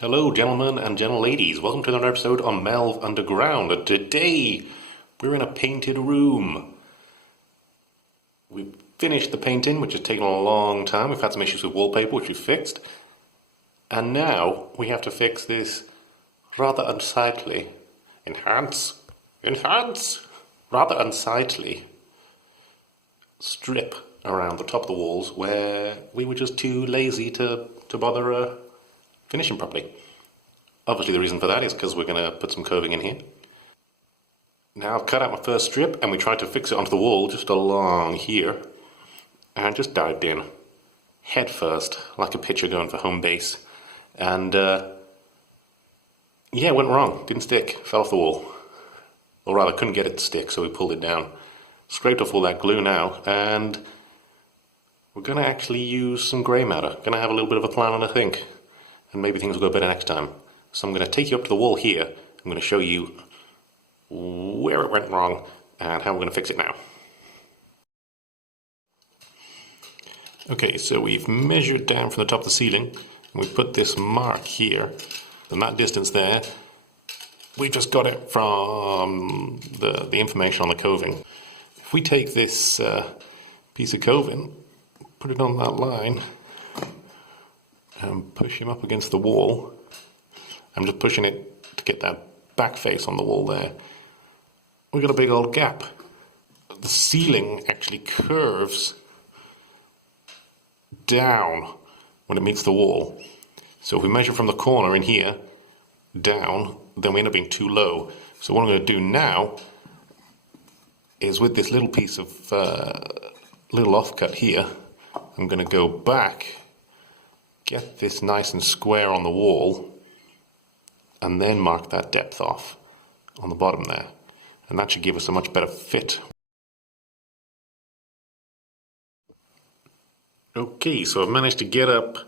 Hello, gentlemen and gentle ladies. Welcome to another episode on Melv Underground. And today, we're in a painted room. We've finished the painting, which has taken a long time. We've had some issues with wallpaper, which we've fixed. And now, we have to fix this rather unsightly, rather unsightly strip around the top of the walls where we were just too lazy to bother finishing properly. Obviously the reason for that is because we're going to put some coving in here. Now I've cut out my first strip and we tried to fix it onto the wall just along here and just dived in head first like a pitcher going for home base, and yeah, it went wrong. Didn't stick, fell off the wall, or rather couldn't get it to stick, so we pulled it down. Scraped off all that glue now, and we're going to actually use some grey matter. Going to have a little bit of a plan on, I think, and maybe things will go better next time. So I'm going to take you up to the wall here. I'm going to show you where it went wrong and how we're going to fix it now. Okay, so we've measured down from the top of the ceiling, and we put this mark here, and that distance there, we just got it from the information on the coving. If we take this piece of coving, put it on that line, and push him up against the wall, I'm just pushing it to get that back face on the wall there, we've got a big old gap. The ceiling actually curves down when it meets the wall. So if we measure from the corner in here down, then we end up being too low. So what I'm going to do now is, with this little piece of little offcut here, I'm going to go back, get this nice and square on the wall, and then mark that depth off on the bottom there. And that should give us a much better fit. Okay, so I've managed to get up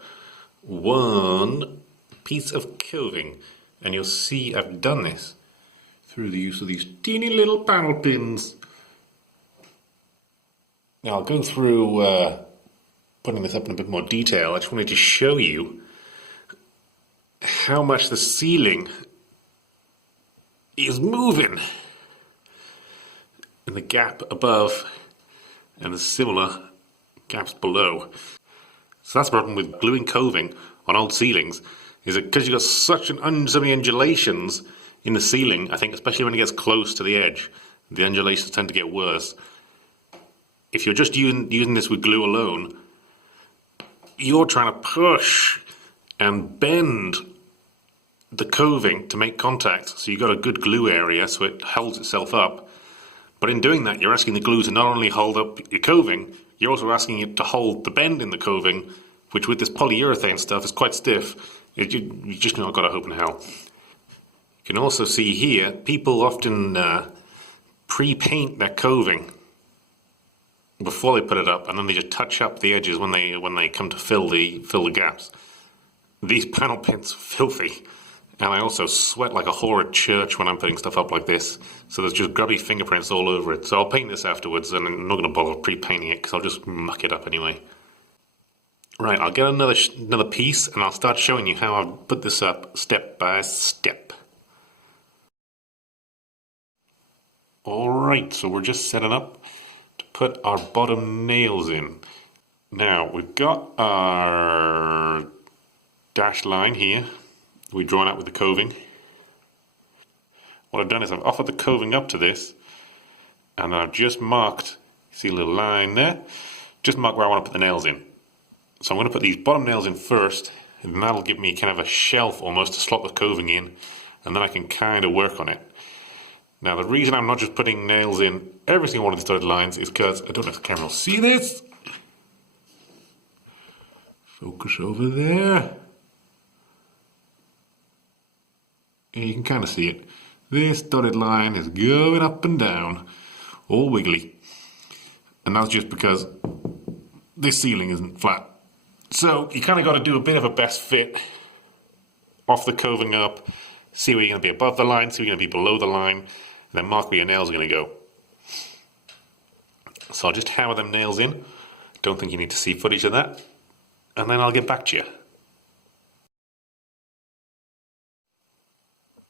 one piece of coving, and you'll see I've done this through the use of these teeny little panel pins. Now I'll go through putting this up in a bit more detail. I just wanted to show you how much the ceiling is moving, and the gap above and the similar gaps below. So that's the problem with gluing coving on old ceilings, is that because you've got so many undulations in the ceiling, I think especially when it gets close to the edge, the undulations tend to get worse. If you're just using this with glue alone, you're trying to push and bend the coving to make contact, so you've got a good glue area so it holds itself up. But in doing that, you're asking the glue to not only hold up your coving, you're also asking it to hold the bend in the coving, which with this polyurethane stuff is quite stiff. You just not got a hope in hell. You can also see here, people often pre-paint their coving before they put it up, and then they just touch up the edges when they come to fill the gaps. These panel pins are filthy, and I also sweat like a whore at church when I'm putting stuff up like this, so there's just grubby fingerprints all over it. So I'll paint this afterwards, and I'm not going to bother pre-painting it because I'll just muck it up anyway. Right, I'll get another piece, and I'll start showing you how I've put this up step by step. Alright, so we're just setting up to put our bottom nails in. Now, we've got our dashed line here we've drawn out with the coving. What I've done is I've offered the coving up to this, and I've just marked, see a little line there, just mark where I want to put the nails in. So I'm going to put these bottom nails in first, and that'll give me kind of a shelf almost to slot the coving in, and then I can kind of work on it. Now the reason I'm not just putting nails in every single one of these dotted lines is because, I don't know if the camera will see this. Focus over there. And you can kind of see it. This dotted line is going up and down, all wiggly. And that's just because this ceiling isn't flat. So you kind of got to do a bit of a best fit off the coving up, see where you're going to be above the line, see where you're going to be below the line, and then mark where your nails are going to go. So I'll just hammer them nails in. Don't think you need to see footage of that. And then I'll get back to you.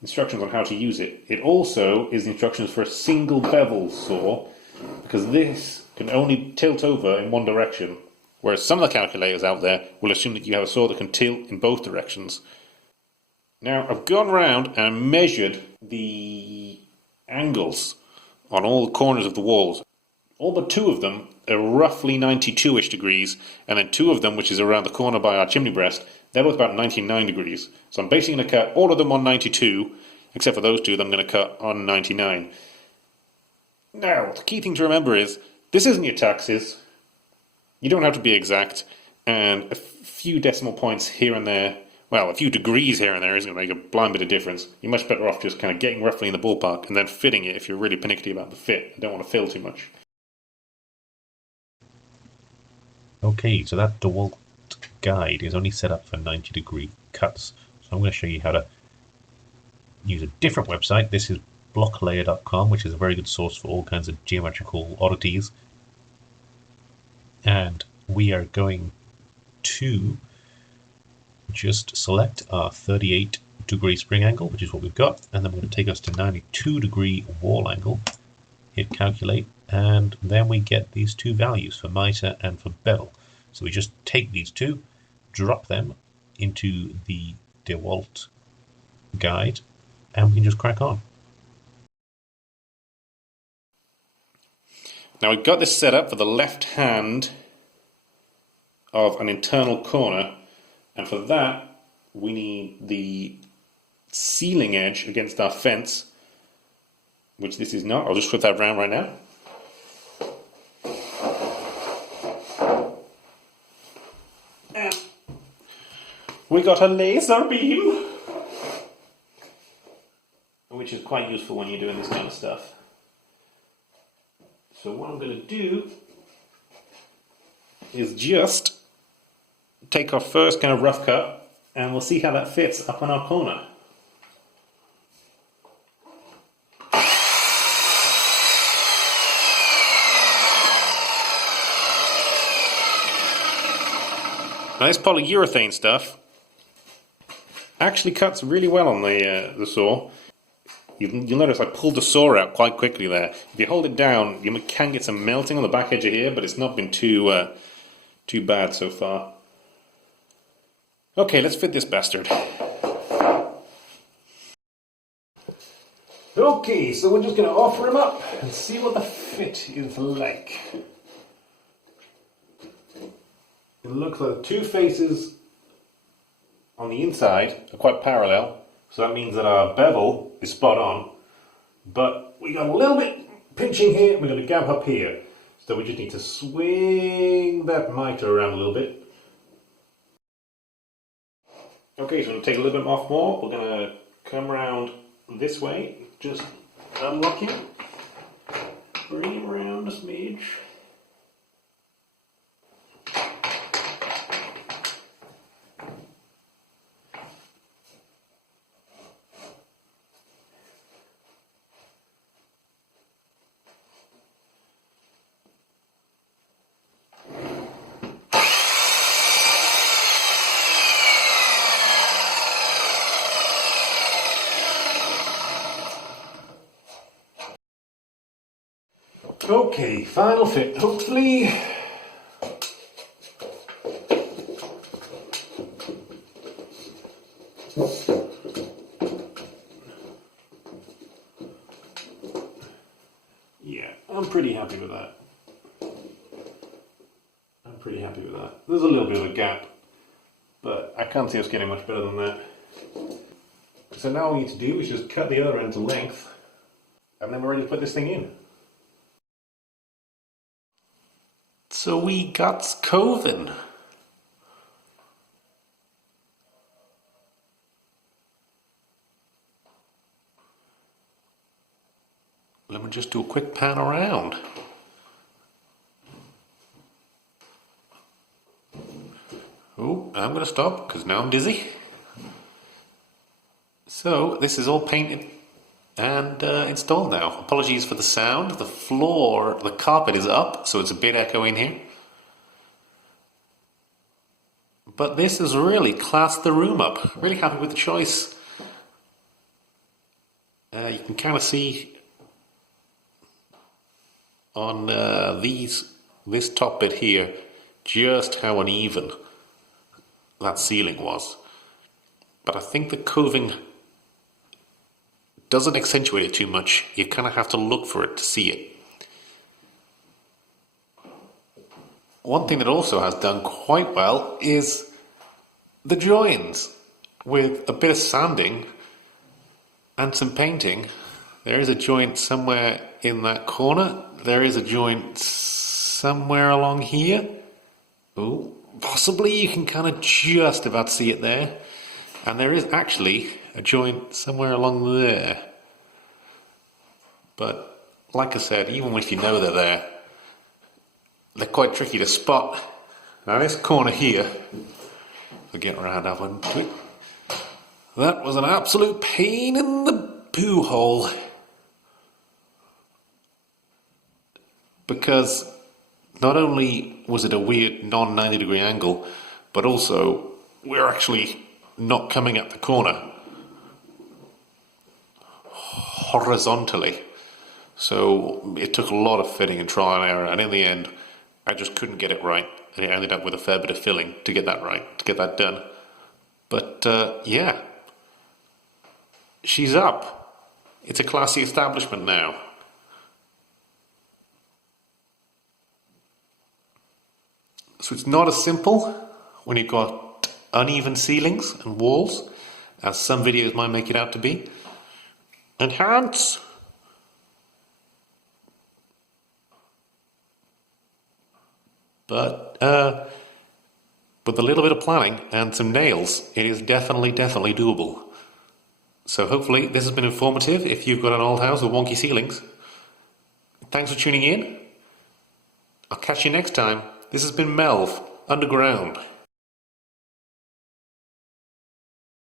instructions on how to use it. It also is instructions for a single bevel saw, because this can only tilt over in one direction, whereas some of the calculators out there will assume that you have a saw that can tilt in both directions. Now, I've gone around and measured the angles on all the corners of the walls. All but two of them are roughly 92-ish degrees, and then two of them, which is around the corner by our chimney breast, they're both about 99 degrees. So I'm basically going to cut all of them on 92, except for those two that I'm going to cut on 99. Now, the key thing to remember is, this isn't your taxes. You don't have to be exact, and a few decimal points here and there, well, a few degrees here and there isn't going to make a blind bit of difference. You're much better off just kind of getting roughly in the ballpark and then fitting it if you're really pernickety about the fit. You don't want to fill too much. Okay, so that DeWalt guide is only set up for 90-degree cuts. So I'm going to show you how to use a different website. This is blocklayer.com, which is a very good source for all kinds of geometrical oddities. And we are going to just select our 38-degree spring angle, which is what we've got, and then we're going to take us to 92-degree wall angle, hit calculate, and then we get these two values for mitre and for bevel. So we just take these two, drop them into the DeWalt guide, and we can just crack on. Now we've got this set up for the left hand of an internal corner, and for that we need the ceiling edge against our fence, which this is not. I'll just flip that around right now. And we got a laser beam, which is quite useful when you're doing this kind of stuff. So what I'm going to do is just take our first kind of rough cut, and we'll see how that fits up on our corner. Now this polyurethane stuff actually cuts really well on the saw. You'll notice I pulled the saw out quite quickly there. If you hold it down, you can get some melting on the back edge of here, but it's not been too bad so far. Okay, let's fit this bastard. Okay, so we're just going to offer him up and see what the fit is like. It looks like the two faces on the inside are quite parallel, so that means that our bevel is spot on, but we got a little bit pinching here, and we've got a gap up here, so we just need to swing that mitre around a little bit. Okay, so we're going to take a little bit off more. We're going to come around this way, just unlock him, bring him around a smidge. Okay, final fit, hopefully. Yeah, I'm pretty happy with that. There's a little bit of a gap, but I can't see us getting much better than that. So now all we need to do is just cut the other end to length, and then we're ready to put this thing in. So we got Coving. Let me just do a quick pan around. Oh, I'm going to stop because now I'm dizzy. So this is all painted and installed now. Apologies for the sound. The floor, the carpet is up, so it's a bit echoing here. But this has really classed the room up. Really happy with the choice. You can kind of see on this top bit here just how uneven that ceiling was. But I think the coving doesn't accentuate it too much. You kind of have to look for it to see it. One thing that also has done quite well is the joins. With a bit of sanding and some painting, there is a joint somewhere in that corner. There is a joint somewhere along here. Oh, possibly you can kind of just about see it there. And there is actually a joint somewhere along there. But like I said, even if you know they're there, they're quite tricky to spot. Now this corner here, if I get around that one to it, that was an absolute pain in the poo hole. Because not only was it a weird non-90 degree angle, but also we're actually not coming at the corner horizontally. So it took a lot of fitting and trial and error, and in the end I just couldn't get it right, and it ended up with a fair bit of filling to get that right, to get that done. But yeah, she's up. It's a classy establishment now. So it's not as simple when you've got uneven ceilings and walls as some videos might make it out to be. Enhance! But with a little bit of planning and some nails, it is definitely doable. So hopefully this has been informative if you've got an old house with wonky ceilings. Thanks for tuning in. I'll catch you next time. This has been Melv, Underground.